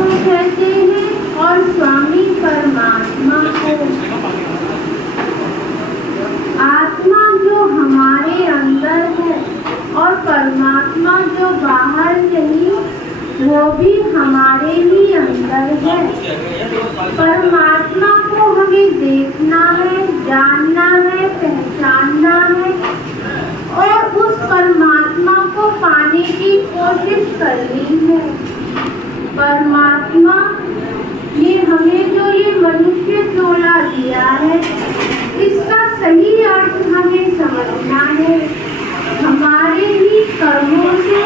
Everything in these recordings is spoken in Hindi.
को कहते हैं और स्वामी परमात्मा को। आत्मा जो हमारे अंदर है और परमात्मा जो बाहर नहीं, वो भी हमारे ही अंदर है। परमात्मा को हमें देखना है, जानना है, पहचानना है और उस परमात्मा को पाने की कोशिश करनी है। परमात्मा ने हमें जो ये मनुष्य चोला दिया है, इसका सही अर्थ हमें समझना है। हमारे ही कर्मों से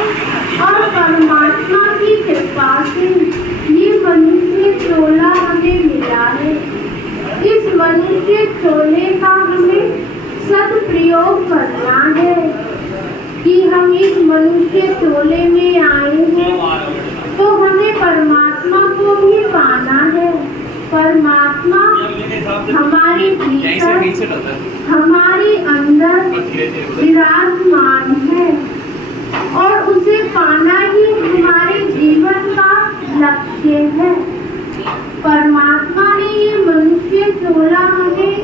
और परमात्मा की कृपा से ये मनुष्य चोला हमें मिला है। इस मनुष्य चोले का हमें सदप्रयोग करना है कि हम इस मनुष्य चोले में आए हैं तो हमें परमात्मा को भी पाना है। परमात्मा हमारे भीतर, हमारे अंदर विराजमान है और उसे पाना ही हमारे जीवन का लक्ष्य है। परमात्मा ने ये मनुष्य चोला हमें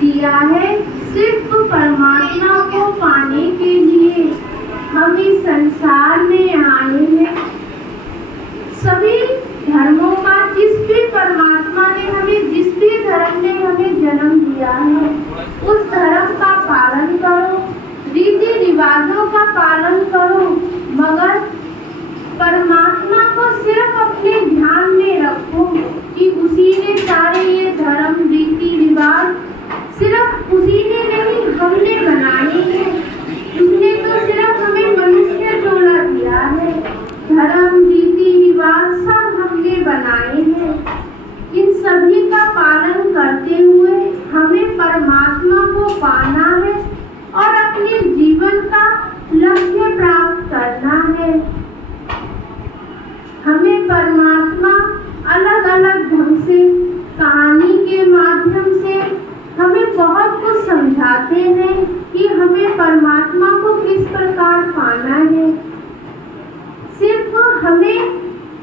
दिया है सिर्फ परमात्मा को पाने के लिए। हम इस संसार में आए हैं। सभी धर्मों का, जिस भी परमात्मा ने हमें, जिस भी धर्म ने हमें जन्म दिया है, उस धर्म का पालन करो, रीति रिवाजों का पालन करो, मगर परमात्मा को सिर्फ अपने ध्यान में रखो कि उसी ने सारे ये धर्म, रीति रिवाज सिर्फ उसी ने नहीं, हमने बनाए हैं। उसने तो सिर्फ हमें मनुष्य चोला दिया है। धर्म, रीति रिवाज सब हमने बनाए हैं। इन सभी का पालन करते हुए हमें परमात्मा को पाना है और अपने जीवन का लक्ष्य प्राप्त करना है। हमें परमात्मा अलग अलग ढंग से, कहानी के माध्यम से हमें बहुत कुछ समझाते हैं कि हमें परमात्मा को किस प्रकार पाना है। सिर्फ हमें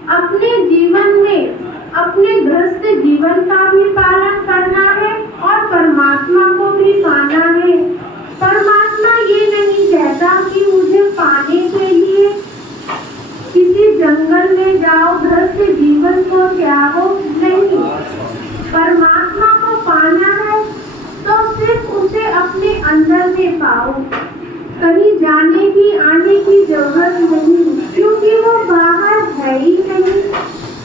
अपने जीवन में, अपने गृहस्थ जीवन का भी पालन करना है और परमात्मा को भी पाना है। परमात्मा ये नहीं कहता कि मुझे पाने के लिए किसी जंगल में जाओ, गृहस्थ जीवन को त्यागो, नहीं। परमात्मा को पाना है तो सिर्फ उसे अपने अंदर में पाओ। कहीं जाने की, आने की जरूरत नहीं, क्योंकि वो बाहर है ही नहीं।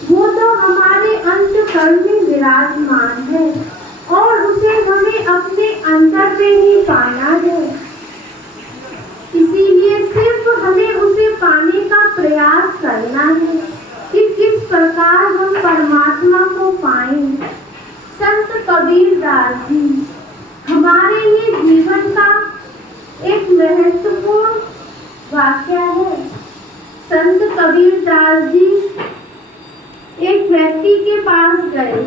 वो तो हमारे अंतःकरण में विराजमान है और उसे हमें अपने अंदर में ही पाना है। इसीलिए सिर्फ हमें उसे पाने का प्रयास करना है कि किस प्रकार हम परमात्मा को पाएं। संत कबीरदास जी हमारे ये जीवन का एक महत्वपूर्ण वाक्य है। संत कबीरदास जी एक व्यक्ति के पास गए,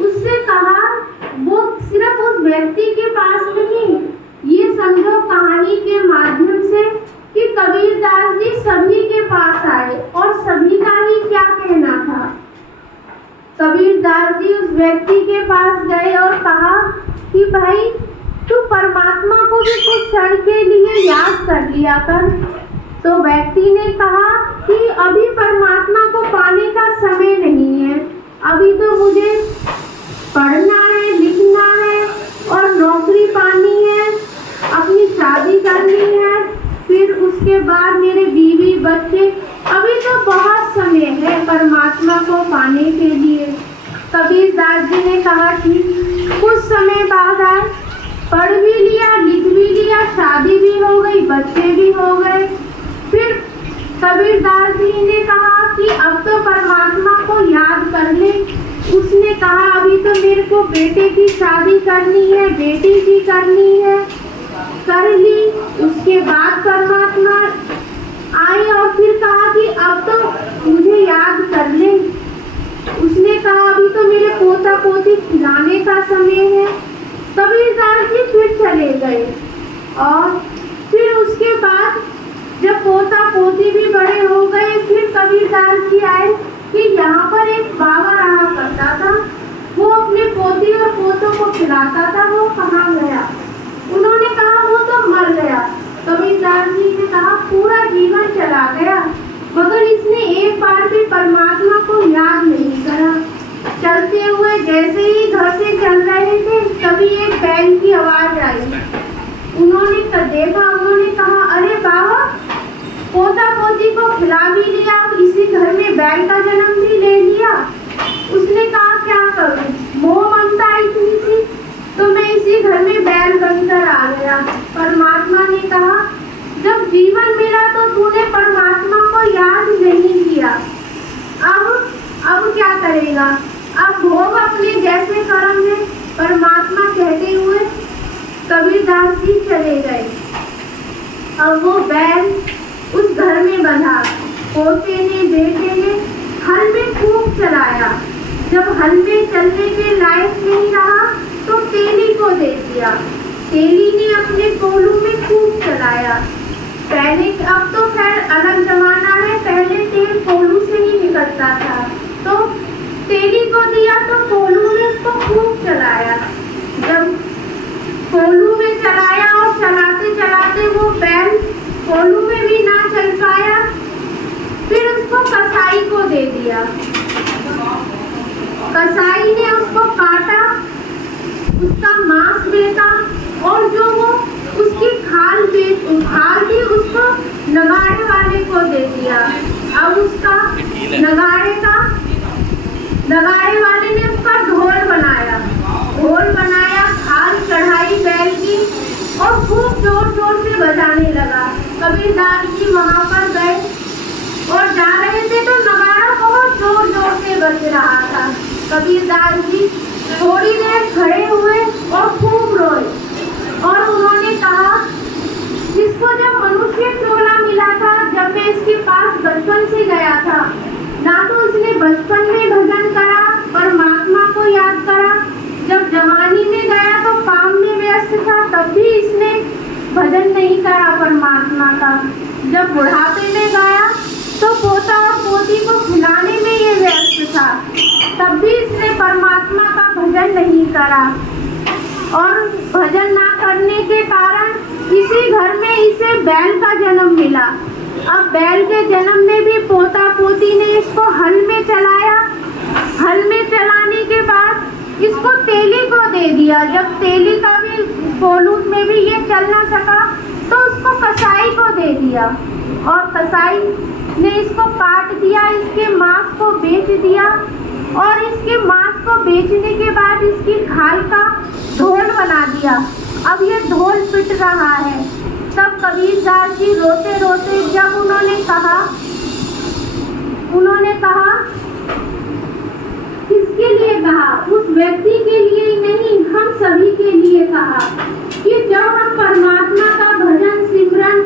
उससे कहा, वो सिर्फ उस व्यक्ति के पास नहीं, ये समझो कहानी के माध्यम से कि कबीरदास जी सभी के पास आए और सभी का ही क्या कहना था। कबीरदास जी उस व्यक्ति के पास गए और कहा कि भाई तू परमात्मा को भी कुछ क्षण के लिए याद कर लिया कर। तो व्यक्ति ने कहा कि अभी परमात्मा को पाने का समय नहीं है, अभी तो मुझे पढ़ना है, लिखना है और नौकरी पानी है, अपनी शादी करनी है, फिर उसके बाद मेरे बीवी बच्चे, अभी तो बहुत समय है परमात्मा को पाने के लिए। कबीरदास जी ने कहा ठीक, कुछ समय बाद आए, पढ़ भी लिया, लिख भी लिया, शादी भी हो गई, बच्चे भी हो गए। फिर कबीरदास जी ने कहा कि अब तो परमात्मा को याद कर ले। उसने कहा अभी तो मेरे को बेटे की शादी करनी है, बेटी की करनी है, कर ली। उसके बाद परमात्मा आए और फिर कहा कि अब तो मुझे याद कर ले। उसने कहा अभी तो मेरे पोता पोती खिलाने का समय है। कबीरदास जी फिर चले गए और फिर उसके बाद जब पोता पोती भी बड़े हो गए, फिर कबीरदास जी आए कि यहाँ पर एक बाबा रहा करता था, वो अपने पोती और पोतों को खिलाता था, वो कहाँ गया? उन्होंने कहा वो तो मर गया। कबीरदास जी ने कहा पूरा जीवन चला गया मगर इसने एक बार भी परमात्मा को याद नहीं करा। चलते हुए जैसे ही घर से चल रहे थे तभी एक बैल की आवाज आई। उन्होंने देखा, उन्होंने कहा अरे बाबा, पोता पोती को खिला भी लिया, इसी घर में बैल का जन्म भी ले लिया। उसने कहा क्या करूं, मोह ममता इतनी थी तो मैं इसी घर में बैल बनकर आ गया। परमात्मा ने कहा जब जीवन मिला तो तूने परमात्मा को याद नहीं किया, अब क्या करेगा? अब भोग अपने जैसे कर्म है। परमात्मा कहते हुए कबीरदास जी चले गए। अब वो बैल उस घर में बंधा। पोते ने बेटे ने हल में खूब चलाया। जब हल में चलने के लायक नहीं रहा तो तेली को दे दिया। तेली ने अपने कोलू में खूब चलाया। पहले, अब तो खैर अलग जमाना है, पहले तेल कोलू से ही निकलता था, तो तेली को दिया तो कोलू ने उसको खूब चलाया। जब कोलू में चलाया और चलाते चलाते वो बैल कोलू में भी ना चल पाया, फिर उसको कसाई को दे दिया। कसाई ने उसको काटा, उसका मांस बेचा और जो वो उसकी खाल थी उसको नगाड़े वाले को दे दिया। अब उसका नगाड़े वाले ने उसका ढोल बनाया, खाल चढ़ाई बैल की और खूब जोर जोर से बजाने लगा। कबीरदास जी वहां पर गए और जा रहे थे तो नगाड़ा बहुत जोर जोर से बज रहा था। कबीरदास जी थोड़ी देर खड़े हुए और खूब रोए और उन्होंने कहा जिसको जब मनुष्य चोला मिला था, जब मैं इसके पास बचपन से गया था, ना तो इसने बचपन में भजन करा, परमात्मा को याद करा, जब जवानी में गया तो काम में व्यस्त था तब भी इसने भजन नहीं करा परमात्मा का, जब बुढ़ापे में गया तो पोता और पोती को खिलाने में ये व्यस्त था, तब भी इसने परमात्मा का भजन नहीं करा। और भजन ना करने के कारण इसी घर में इसे बैल का जन्म मिला। अब बैल के जन्म में भी पोता पोती ने इसको हल में चलाया। हल में चलाने के बाद इसको तेली को दे दिया। जब तेली का भी कोलू में भी ये चल ना सका तो उसको कसाई को दे दिया और कसाई ने इसको काट दिया, इसके मांस को बेच दिया और इसके मांस को बेचने के बाद इसकी खाल का ढोल बना दिया। अब ये ढोल पिट रहा है। तब कबीरदास जी रोते रोते जब उन्होंने कहा किसके लिए कहा? उस व्यक्ति के लिए ही नहीं, हम सभी के लिए कहा कि जब हम परमात्मा का भजन सिमरन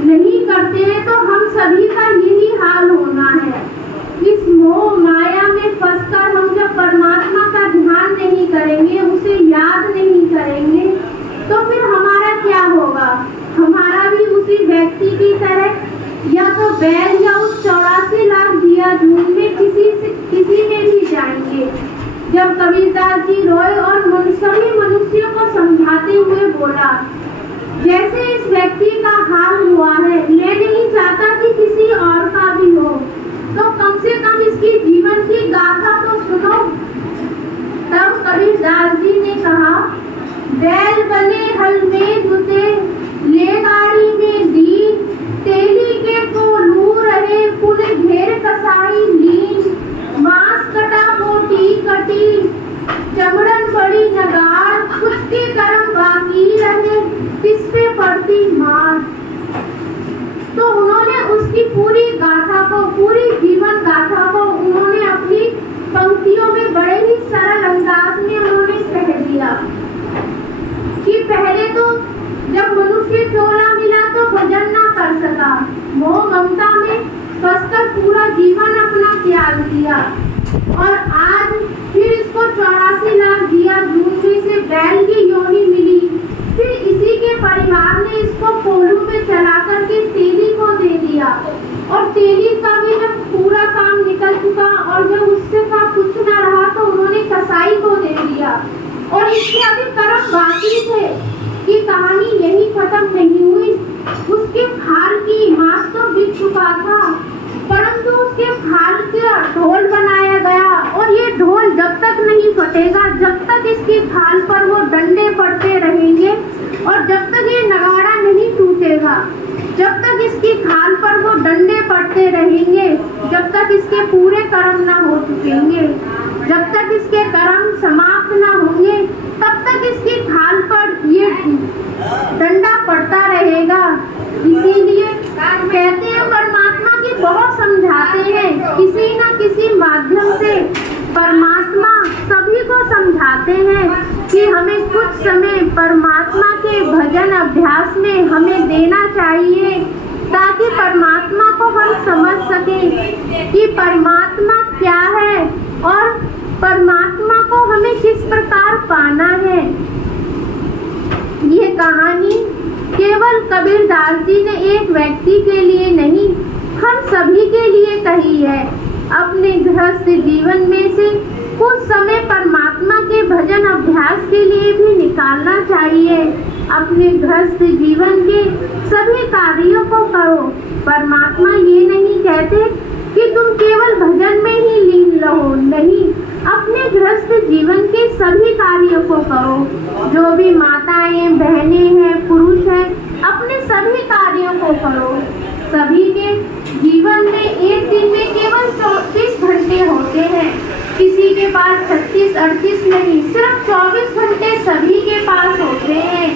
नहीं करते हैं तो हम सभी का यही हाल होना है। इस मोह माया में फंसकर हम जब परमात्मा का ध्यान नहीं करेंगे, उसे याद नहीं करेंगे, तो फिर हमारा क्या होगा? हमारा भी उसी व्यक्ति की तरह या तो बैल या उस 84 लाख दिया धूप में किसी में भी जाएंगे। जब कबीरदास जी रोए और सभी मनुष्यों को समझाते हुए बोला, जैसे इस व्यक्ति का हाल हुआ है, मैं नहीं चाहता कि किसी और का भी हो, तो कम से कम इसकी जीवन की गाथा तो सुनो। तब कबीरदास जी ने कहा, बैल बने हल में जुते, ले गाड़ी में दी, तेली के कोलू रहे कुल घेर कसाई लीन, मांस कटा मोटी कटी, चमड़न बड़ी नगार, कुछ के कर्म बाकी रहे, किस पे पड़ती मार। तो उन्होंने उसकी पूरी गाथा को, पूरी जीवन गाथा को उन्होंने अपनी पंक्तियों में बड़े ही सरल अंदाज में उन्होंने कह दिया कि पहले तो जब मनुष्य चोला मिला तो भजन ना कर सका, मोह ममता में फंसकर पूरा जीवन अपना त्याग दिया और आज फिर इसको 84 लाख दिया दूध में से बैल की योनि मिली। फिर इसी के परिवार ने इसको कोलू में चला करके तेली को दिया, और तेली का भी जब पूरा काम निकल चुका और जब उससे का कुछ न रहा तो उन्होंने कसाई को दे दिया। और इसके अभी कर्म बाकी थे कि कहानी यही खत्म नहीं हुई। उसके खाल की मांस तो बिक चुका था, परंतु उसके खाल का ढोल बनाया गया, और ये ढोल जब तक नहीं फटेगा, जब तक इसकी खाल पर वो डंडे पड़ते रहेंगे और जब तक ये नगाड़ा नहीं टूटेगा, जब तक इसकी खाल पर वो डंडे पड़ते रहेंगे, जब तक इसके पूरे कर्म ना हो चुकेंगे, जब तक इसके कर्म समाप्त ना होंगे, तब तक इसकी खाल पर ये डंडा पड़ता रहेगा। इसीलिए कहते हैं परमात्मा की बहुत समझाते हैं, किसी न किसी माध्यम से परमात्मा सभी को समझाते हैं कि हमें कुछ समय परमात्मा के भजन अभ्यास में हमें देना चाहिए, ताकि परमात्मा को हम समझ सकें कि परमात्मा क्या है और परमात्मा को हमें किस प्रकार पाना है। ये कहानी केवल कबीरदास जी ने एक व्यक्ति के लिए नहीं, हम सभी के लिए कही है। अपने गृहस्थ जीवन में से कुछ समय परमात्मा के भजन अभ्यास के लिए भी निकालना चाहिए। अपने गृहस्थ जीवन के सभी कार्यों को करो। परमात्मा ये नहीं कहते कि तुम केवल भजन में ही लीन रहो, नहीं, अपने गृहस्थ जीवन के सभी कार्यों को करो। जो भी माताएं, बहनें हैं, पुरुष हैं, अपने सभी कार्यों को करो। सभी के जीवन में एक दिन में केवल 24 घंटे होते हैं, किसी के पास 36-38 नहीं, सिर्फ 24 घंटे सभी के पास होते हैं।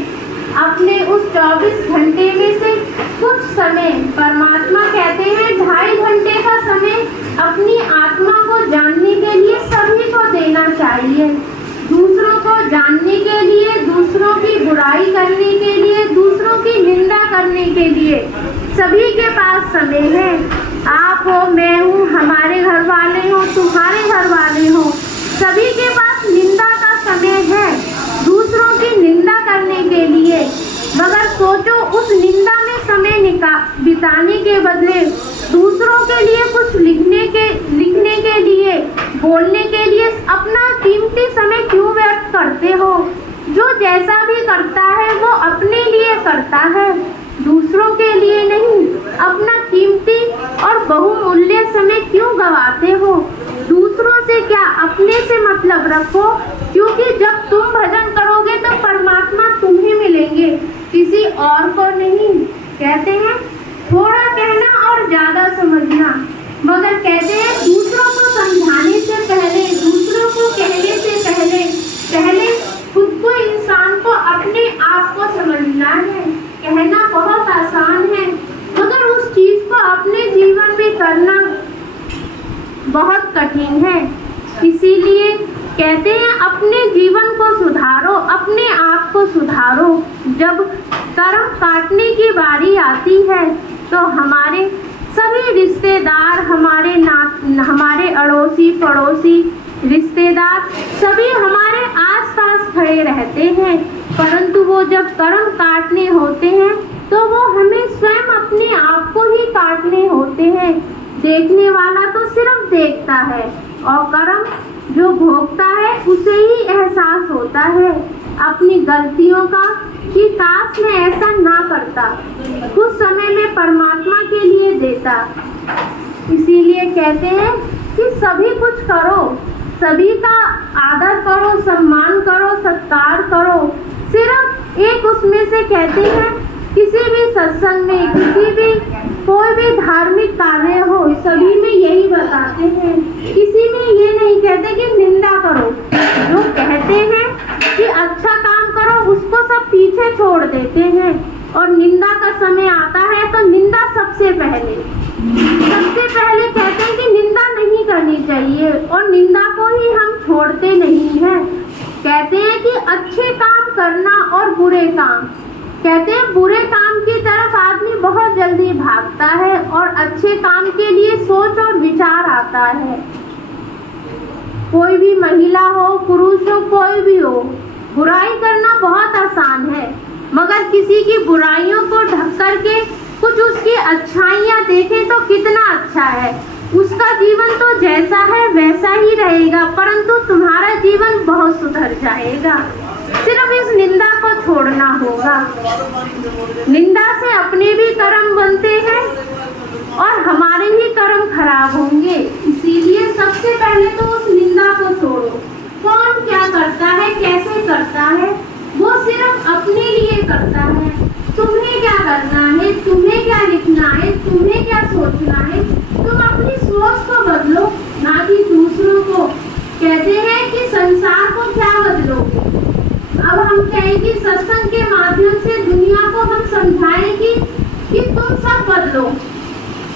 अपने उस 24 घंटे में से कुछ समय, परमात्मा कहते हैं 2.5 घंटे का समय अपनी आत्मा को जानने के लिए सभी को देना चाहिए। दूसरों को जानने के लिए, दूसरों की बुराई करने के लिए, दूसरों की निंदा करने के लिए सभी के पास समय है। आप हो, मैं हूँ, हमारे घर वाले हो, तुम्हारे घर वाले हो, सभी के पास निंदा का समय है, दूसरों की निंदा करने के लिए। मगर सोचो, उस निंदा में समय बिताने के बदले दूसरों के लिए कुछ लिखने के लिए, बोलने के लिए अपना कीमती समय क्यों व्यर्थ करते हो। जो जैसा भी करता है वो अपने लिए करता है, दूसरों के लिए नहीं। अपना कीमती और बहुमूल्य समय क्यों गवाते हो। दूसरों से क्या, अपने से मतलब रखो, क्योंकि जब तुम भजन करोगे तो परमात्मा तुम्हें मिलेंगे, किसी और को नहीं। कहते हैं थोड़ा कहना और ज्यादा समझना, मगर कहते हैं दूसरों को समझाने से पहले, दूसरों को कहने से पहले खुद को, इंसान को अपने आप को समझना है। कहना बहुत आसान है, मगर उस चीज को अपने जीवन में करना बहुत कठिन है। इसीलिए कहते हैं अपने जीवन को सुधारो, अपने आप को सुधारो। जब कर्म काटने की बारी आती है तो हमारे सभी रिश्तेदार, हमारे अड़ोसी पड़ोसी रिश्तेदार सभी हमारे आसपास खड़े रहते हैं, परंतु वो जब कर्म काटने होते हैं तो वो हमें स्वयं अपने आप को ही काटने होते हैं। देखने वाला तो सिर्फ देखता है और कर्म जो भोगता है उसे ही एहसास होता है अपनी गलतियों का, कि काश मैं ऐसा ना करता, कुछ समय में परमात्मा के लिए देता। इसीलिए कहते हैं कि सभी कुछ करो, सभी का आदर करो, सम्मान करो, सत्कार करो। सिर्फ एक उसमें से कहते हैं किसी भी सत्संग में, किसी भी कोई भी धार्मिक कार्य हो, सभी में यही बताते हैं, किसी में ये नहीं कहते कि निंदा करो। जो कहते हैं कि अच्छा काम करो उसको सब पीछे छोड़ देते हैं, और निंदा का समय आता है तो निंदा सबसे पहले कहते हैं कि निंदा नहीं करनी चाहिए, और निंदा को ही हम छोड़ते नहीं हैं। कहते हैं कि अच्छे काम करना और बुरे काम, कहते हैं बुरे काम की तरफ आदमी बहुत जल्दी भागता है और अच्छे काम के लिए सोच और विचार आता है। कोई भी महिला हो, पुरुष हो, कोई भी हो, बुराई करना बहुत आसान है, मगर किसी की बुराइयों को ढक कर के कुछ उसकी अच्छाइयाँ देखें तो कितना अच्छा है। उसका जीवन तो जैसा है वैसा ही रहेगा, परंतु तुम्हारा जीवन बहुत सुधर जाएगा। सिर्फ इस निंदा को छोड़ना होगा। निंदा से अपने भी कर्म बनते हैं और हमारे ही कर्म खराब होंगे। इसीलिए सबसे पहले तो उस निंदा को छोड़ो। कौन क्या करता है, कैसे करता है, वो सिर्फ अपने लिए करता है। तुम्हें क्या करना है, तुम्हें क्या लिखना है, तुम्हें क्या सोचना है, तुम अपनी सोच को बदलो, ना कि दूसरों को। कहते हैं कि संसार को क्या बदलोगे। अब हम कहेंगे सत्संग के माध्यम से दुनिया को हम समझाएंगे कि तुम सब बदलो,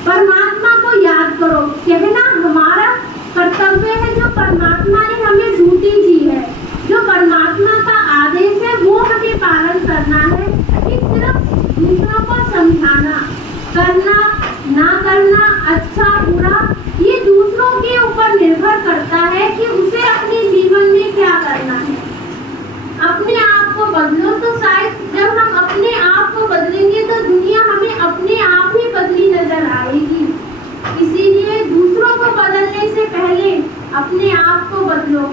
परमात्मा को याद करो। कहना हमारा कर्तव्य है, जो परमात्मा ने हमें ड्यूटी दी है, जो परमात्मा का आदेश है, वो हमें पालन करना है। कि सिर्फ दूसरों को समझाना, करना ना करना, अच्छा बुरा, ये दूसरों के ऊपर निर्भर करता है कि उसे अपने जीवन में क्या करना है। अपने आप को बदलो, तो शायद जब हम अपने आप को बदलेंगे तो दुनिया हमें अपने आप ही बदली नजर आएगी। इसीलिए दूसरों को बदलने से पहले अपने आप को बदलो।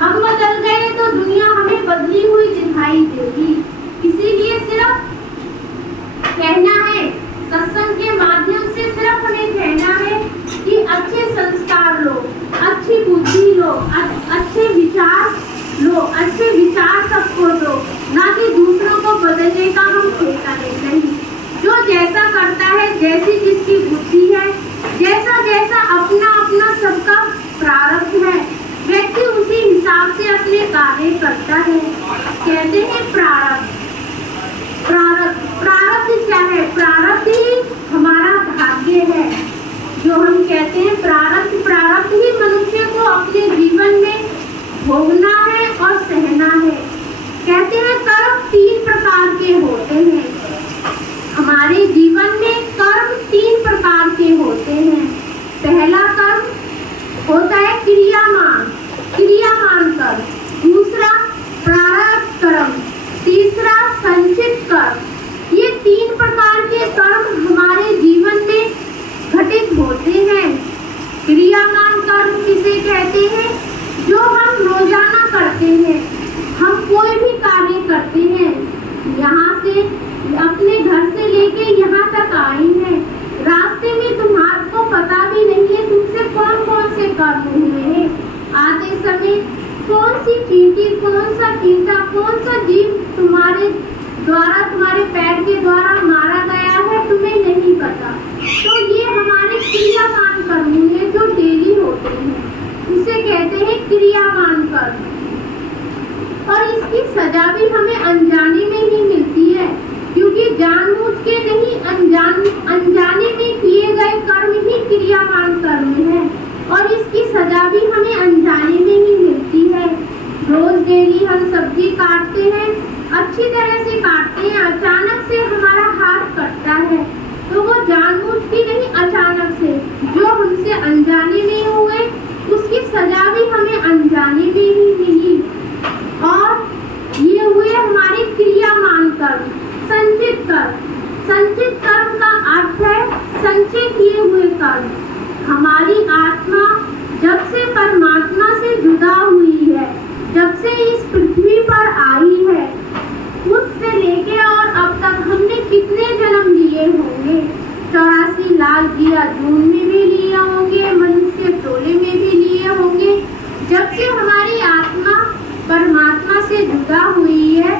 हम बदल गए तो दुनिया हमें बदली हुई दिखाई देगी। इसीलिए सिर्फ कहना है, सत्संग के माध्यम से सिर्फ हमें कहना है कि अच्छे संस्कार लो, अच्छी बुद्धि लो, अच्छे विचार लो, अच्छे विचार सबको दो, ना कि दूसरों को बदलने का हम ठेका लेते हैं। जो जैसा करता है, जैसी जिसकी बुद्धि है, जैसा जैसा अपना अपना सबका प्रारब्ध है, व्यक्ति उसी हिसाब से अपने कार्य करता है। कहते हैं प्रारब्ध। प्रारब्ध क्या है? प्रारब्ध ही हमारा भाग्य है। जो हम कहते हैं प्रारब्ध ही मनुष्य को अपने जीवन में भोगना है और सहना है। कहते हैं कर्म 3 प्रकार के होते हैं। हमारे जीवन में कर्म 3 प्रकार के होते हैं। पहला कर्म होता है क्रियामान कर्म, दूसरा प्रारब्ध कर्म, तीसरा संचित कर्म। ये 3 प्रकार के कर्म हमारे जीवन में घटित होते हैं। क्रियामान कर्म किसे कहते हैं? जो हम रोजाना करते हैं। हम कोई भी कार्य करते हैं, यहाँ से अपने घर से लेके यहाँ तक आई हैं, रास्ते में तुम्हारे को पता भी नहीं है तुमसे कौन कौन से कर्म हुए हैं। आते समय कौन सी चींटी, कौन सा कीटा, कौन सा जीव तुम्हारे द्वारा, तुम्हारे पैर के द्वारा मारा गया है, तुम्हें नहीं पता। तो ये हमारे क्रियामान कर्म हुए जो डेली होते हैं, इसे कहते हैं क्रियामान कर्म। और इसकी सजा भी हमें अनजाने में ही मिलती है, क्योंकि जानबूझ के नहीं, अनजाने में किए गए कर्म ही क्रियामान कर्म है। और इसकी सजा भी हमें अनजाने में ही मिलती है। रोज डेली हम सब्जी काटते हैं, अच्छी तरह से काटते हैं, अचानक से हमारा हाथ कटता है, तो वो जानबूझ के नहीं, अचानक से जो हमसे अनजाने में हुए, उसकी सजा भी हमें अनजाने में ही मिली। और ये हुए हमारे क्रियामान कर्म। संचित कर्म का अर्थ है संचय किए हुए कर्म। हमारी आत्मा जब से परमात्मा से जुदा हुई है, जब से इस पृथ्वी पर आई है, उससे लेके और अब तक हमने कितने जन्म लिए होंगे। 84 लाख दिया जून में भी लिए होंगे, मनुष्य टोले में भी लिए होंगे। जब से हमारी आत्मा परमात्मा से जुदा हुई है,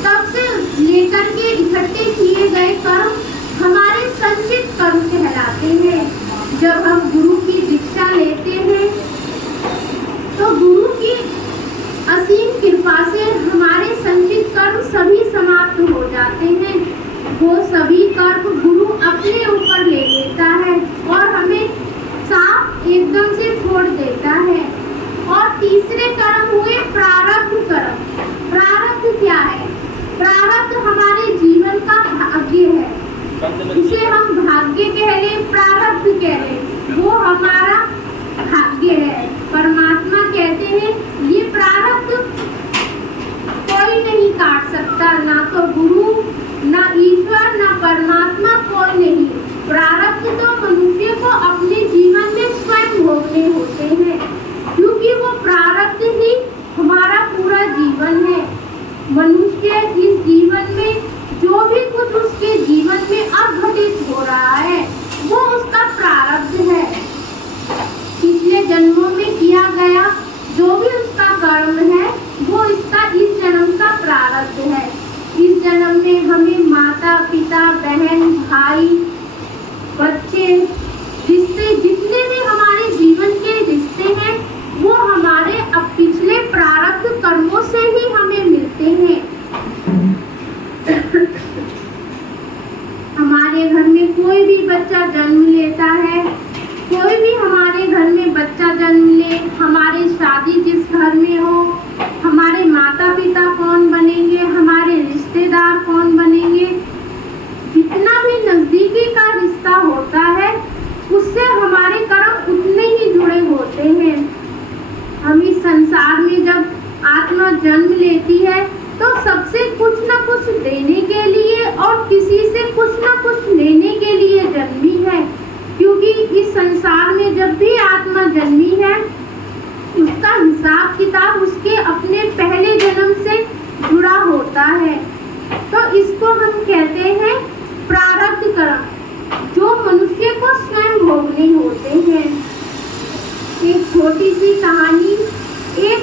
तब से लेकर के इकट्ठे किए गए कर्म हमारे संचित कर्म कहलाते हैं। जब हम गुरु की दीक्षा लेते हैं, तो गुरु की असीम कृपा से हमारे संचित कर्म सभी समाप्त हो जाते हैं। वो सभी कर्म गुरु अपने ऊपर ले लेता है और हमें साफ एकदम से छोड़ देता है। और तीसरे कर्म हुए प्रारब्ध कर्म। प्रारब्ध क्या है? प्रारब्ध हमारे जीवन का भाग्य है। इसे हम भाग्य कह लें, प्रारब्ध कह लें, वो हमारा भाग्य है। परमात्मा कहते हैं ये प्रारब्ध नहीं काट सकता, ना तो गुरु, ना ईश्वर, ना परमात्मा, कोई नहीं गया, जो भी उसका कर्म है वो इसका इस जन्म का प्रारब्ध है। इस जन्म में हमें माता पिता बहन भाई बच्चे रिश्ते जितने भी हमारे जीवन के रिश्ते हैं वो हमारे अब पिछले प्रारब्ध कर्मों से ही हमें मिलते हैं। हमारे घर में कोई भी बच्चा जन्म लेता है, कोई भी हमारे घर में बच्चा जन्म ले, हमारे शादी जिस घर में हो, हमारे माता पिता कौन बनेंगे, हमारे रिश्तेदार कौन बनेंगे, जितना भी नजदीकी का रिश्ता होता है उससे हमारे कर्म उतने ही जुड़े होते हैं। हम इस संसार में जब आत्मा जन्म लेती है तो सबसे कुछ न कुछ देने के लिए और किसी से कुछ न कुछ लेने के लिए जन्मी है, क्योंकि इस संसार में जब भी आत्मा जन्मी है उसका हिसाब किताब उसके अपने पहले जन्म से जुड़ा होता है। तो इसको हम कहते हैं प्रारब्ध कर्म, जो मनुष्य को स्वयं भोगने होते हैं। एक छोटी सी कहानी, एक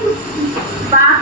बाप